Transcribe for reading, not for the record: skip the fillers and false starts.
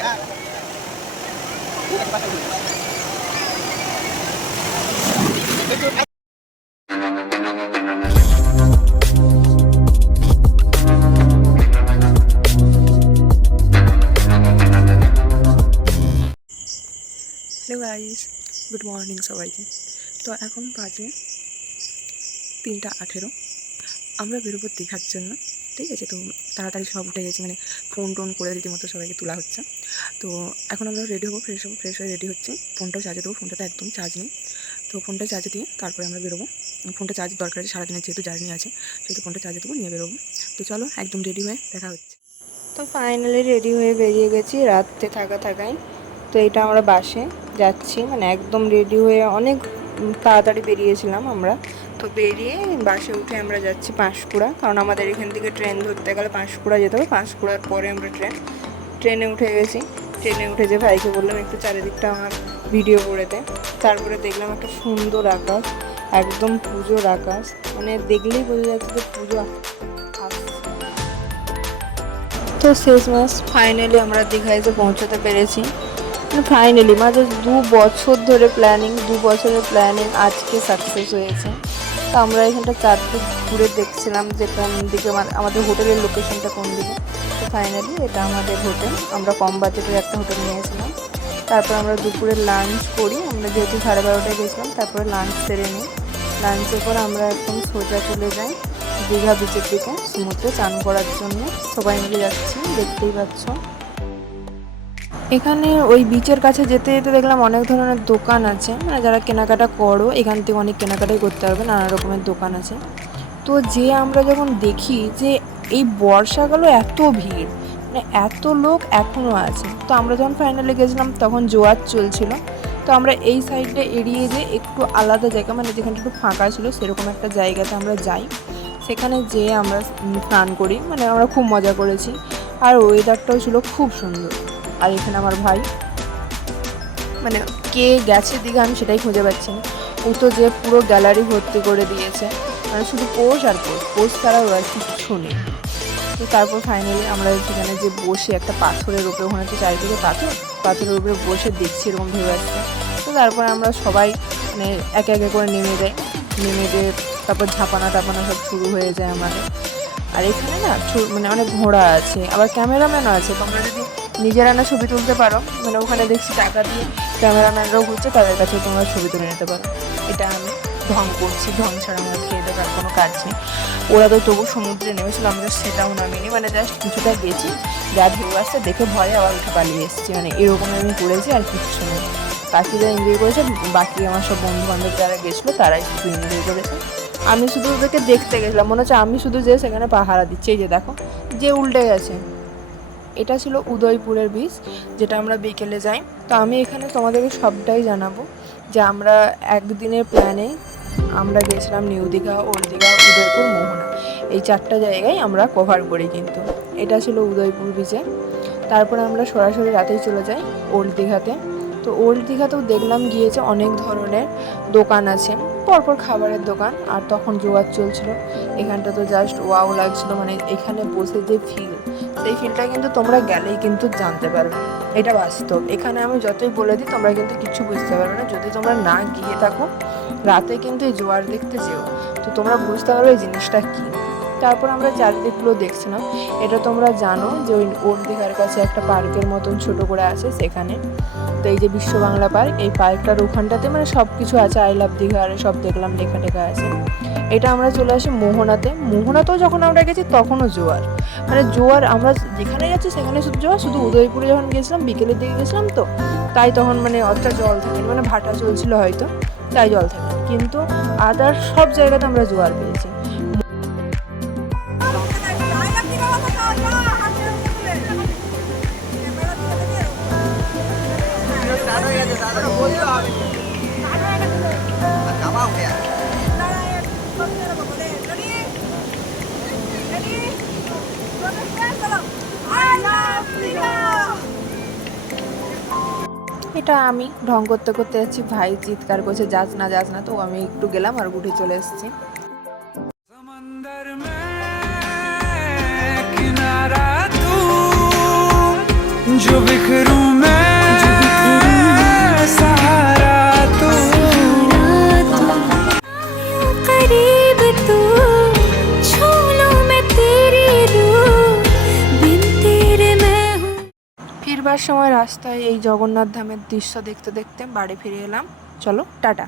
Hello guys, good morning সবাইকে। তো এখন বাজে 3:18। আমরা বেরোবো দীঘার জন্য, ঠিক আছে। তো তাড়াতাড়ি সব উঠে গেছে, মানে ফোন টোন করে রীতিমতো সবাইকে তোলা হচ্ছে। তো এখন আমরা রেডি হবো, ফ্রেশ হয়ে রেডি হচ্ছি। ফোনটাও চার্জে দেবো, ফোনটাতে একদম চার্জ নেই। তো ফোনটা চার্জে দিয়ে তারপরে আমরা বেরোবো। ফোনটা চার্জ দরকার আছে, সারাদিনের যেহেতু জার্নি আছে সেহেতু ফোনটা চার্জে দেবো, নিয়ে বেরোবো। তো চলো একদম রেডি হয়ে দেখা হচ্ছে। তো ফাইনালি রেডি হয়ে বেরিয়ে গেছি রাত্রে থাকায়। তো এটা আমরা বাসে যাচ্ছি, মানে একদম রেডি হয়ে অনেক তাড়াতাড়ি বেরিয়েছিলাম আমরা। তো বেরিয়ে বাসে উঠে আমরা যাচ্ছি পাঁশকুড়া, কারণ আমাদের এখান থেকে ট্রেন ধরতে গেলে পাঁশকুড়া যেতে হবে। পাঁশকুড়ার পরে আমরা ট্রেনে উঠে গেছি। ট্রেনে উঠে যে ভাইকে বললাম একটু চারিদিকটা আমার ভিডিও করে দে। তারপরে দেখলাম একটা সুন্দর আকাশ, একদম পুজোর আকাশ, মানে দেখলেই বোঝা যাচ্ছে যে পুজো আসছে। তো শেষমেশ ফাইনালি আমরা দীঘায় এসে পৌঁছাতে পেরেছি। ফাইনালি মাত্র 2 বছর ধরে প্ল্যানিং, 2 বছরের প্ল্যানিং আজকে সাকসেস হয়েছে। তো আমরা এখানটা চারদিক ঘুরে দেখছিলাম যে কোন দিকে আমাদের হোটেলের লোকেশনটা কোন দিকে। তো ফাইনালি এটা আমাদের হোটেল। আমরা কম বাজেটের একটা হোটেল নিয়েছিলাম। তারপর আমরা দুপুরে লাঞ্চ করি, আমরা যেহেতু 12:30টায় গেছিলাম। তারপরে লাঞ্চ সেরে নিই। লাঞ্চের পর আমরা একদম সোজা চলে যাই দীঘা বিচের দিকে সমুদ্রে চান করার জন্য। সবাই মিলে যাচ্ছি, দেখতেই পাচ্ছ। এখানে ওই বিচের কাছে যেতে যেতে দেখলাম অনেক ধরনের দোকান আছে, মানে যারা কেনাকাটা করো এখান থেকে অনেক কেনাকাটাই করতে পারবে, নানা রকমের দোকান আছে। তো যে আমরা যখন দেখি যে এই বর্ষাকালে এত ভিড়, মানে এত লোক এখনও আছে। তো আমরা যখন ফাইনালি গেছিলাম তখন জোয়ার চলছিল। তো আমরা এই সাইডটা এড়িয়ে যে একটু আলাদা জায়গা, মানে যেখানটা একটু ফাঁকা ছিল সেরকম একটা জায়গাতে আমরা যাই। সেখানে যেয়ে আমরা স্নান করি, মানে আমরা খুব মজা করেছি। আর ওয়েদারটাও ছিল খুব সুন্দর। আর এখানে আমার ভাই, মানে কে গেছে দীঘা আমি সেটাই খুঁজে পাচ্ছি না। ও তো যে পুরো গ্যালারি ভর্তি করে দিয়েছে, মানে শুধু পোজ আর পোজ ছাড়া ওর কিচ্ছু নেই। তো তারপর ফাইনালি আমরা সেখানে যে বসে একটা পাথরের উপরে, ওখানে তো চারিদিকে পাথরের উপরে বসে দেখছি এরকম ভেবে আসছে। তো তারপরে আমরা সবাই মানে একে একে করে নেমে যেয়ে তারপর ঝাপানা টাপানা সব শুরু হয়ে যায় আমাদের। আর এখানে না মানে অনেক ঘোড়া আছে, আবার ক্যামেরাম্যানও আছে। তোমরা যদি নিজেরা না ছবি তুলতে পারো, মানে ওখানে দেখছি টাকা দিয়ে ক্যামেরাম্যানরাও ঘুরছে, তাদের কাছে তোমরা ছবি তুলে নিতে পারো। এটা আমি ঢং করছি, ঢং ছাড়া আমার খেয়ে দেওয়ার কোনো কাজ নেই। ওরা তো তবু সমুদ্রে নেমেছিল, আমাদের সেটাও নামিনি, মানে জাস্ট কিছুটা গেছি, যা ঢেউ আসছে দেখে ভয়ে আবার উঠে পালিয়ে এসেছি, মানে এরকম আমি করেছি আর কিচ্ছু নেই। বাকিরা এনজয় করেছে, বাকি আমার সব বন্ধু বান্ধব যারা গেছিলো তারাই শুধু এনজয় করেছে। আমি শুধু ওদেরকে দেখতে গেছিলাম, মনে হচ্ছে আমি শুধু যে সেখানে পাহারা দিচ্ছি। এই যে দেখো যে উল্টে গেছে, এটা ছিল উদয়পুরের বীচ, যেটা আমরা বিকেলে যাই। তো আমি এখানে তোমাদেরকে সবটাই জানাবো যে আমরা একদিনের প্ল্যানে আমরা গেছিলাম নিউ দীঘা, ওল্ড দীঘা, উদয়পুর, মোহনা, এই 4টা জায়গায় আমরা কভার করি। কিন্তু এটা ছিল উদয়পুর বিচে। তারপরে আমরা সরাসরি রাতেই চলে যাই ওল্ড দীঘাতে। তো ওল্ড দীঘাতেও দেখলাম গিয়েছে অনেক ধরনের দোকান আছে, পরপর খাবারের দোকান। আর তখন জোয়ার চলছিল, এখানটা তো জাস্ট ওয়াও লাগছিল, মানে এখানে বসে যে সেই ফিলটা কিন্তু তোমরা গেলেই কিন্তু জানতে পারবে, এটা বাস্তব। এখানে আমি যতই বলে দিই তোমরা কিন্তু কিছু বুঝতে পারবে না যদি তোমরা না গিয়ে থাকো। রাতে কিন্তু এই জোয়ার দেখতে যেও, তো তোমরা বুঝতে পারবে এই জিনিসটা কী। তারপর আমরা চারদিকগুলো দেখছিলাম। এটা তোমরা জানো যে ওই ওল্ড দীঘার কাছে একটা পার্কের মতন ছোট করে আছে সেখানে। তো এই যে বিশ্ব বাংলা পার্ক, এই পার্কটার ওখানটাতে মানে সব কিছু আছে, আই লাভ দীঘা আর সব দেখলাম লেখা টেখা আছে। এটা আমরা চলে আসি মোহনাতেও যখন আমরা গেছি তখনও জোয়ার, মানে জোয়ার আমরা যেখানে যাচ্ছি সেখানে শুধু জোয়ার। শুধু উদয়পুরে যখন গেছিলাম বিকেলের দিকে গেছিলাম, তো তাই তখন মানে অতটা জল থাকেনি, মানে ভাটা চলছিল হয়তো তাই জল থাকে, কিন্তু আদার সব জায়গাতে আমরা জোয়ার পেয়েছি। এটা আমি ঢং করতে করতে যাচ্ছি, ভাই চিৎকার করছে যাস না, তো আমি একটু গেলাম আর উঠে চলে এসেছি। जो बिखरूं मैं सहारा तू करीब तू छू लूं मैं तेरी रूह बिन तेरे मैं हूँ। ফিরবার সময় রাস্তায় এই জগন্নাথ ধামের দৃশ্য দেখতে দেখতে বাড়ি ফিরে এলাম। চলো টাটা।